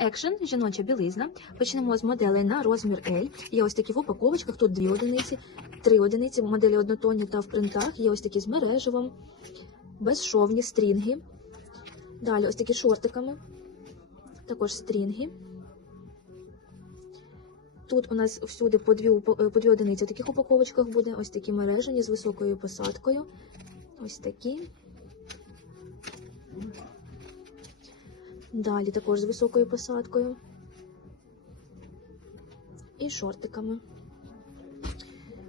Action, жіноча білизна. Почнемо з моделей на розмір L. Є ось такі в упаковочках, тут дві одиниці, три одиниці, моделі однотонні та в принтах. Є ось такі з мережевом, безшовні стрінги. Далі ось такі шортиками, також стрінги. Тут у нас всюди по дві, по дві одиниці в таких упаковочках буде. Ось такі мережені з високою посадкою. Ось такі. Далі також з високою посадкою. І шортиками.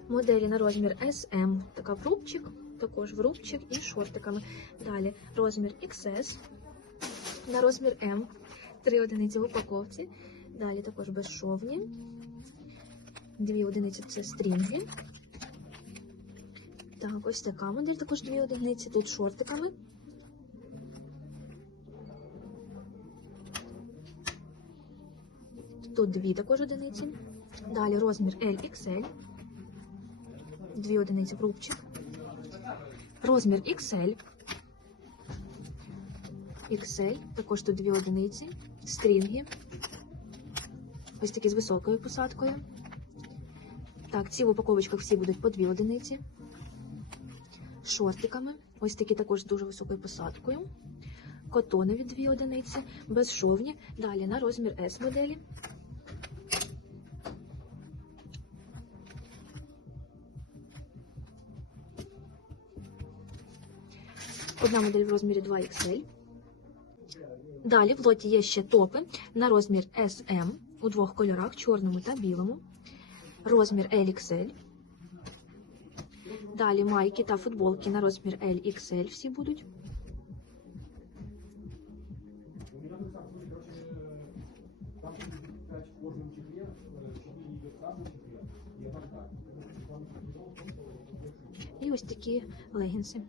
Моделі на розмір SM. Така в рубчик, також в рубчик і шортиками. Далі розмір XS на розмір M. Три одиниці в упаковці. Далі також безшовні. Дві одиниці це стрінги. Так, ось така модель, також дві одиниці. Тут шортиками. Тут дві також одиниці. Далі розмір LXL. Дві одиниці в рубчик. Розмір XL. XL. Також тут дві одиниці. Стрінги. Ось такі з високою посадкою. Так, ці в упаковочках всі будуть по дві одиниці. Шортиками. Ось такі також з дуже високою посадкою. Котонові дві одиниці, безшовні. Далі на розмір S моделі. Одна модель в розмірі 2XL. Далі в лоті є ще топи на розмір SM у двох кольорах чорному та білому. Розмір LXL. Далі майки та футболки на розмір LXL всі будуть. І ось такі легінси.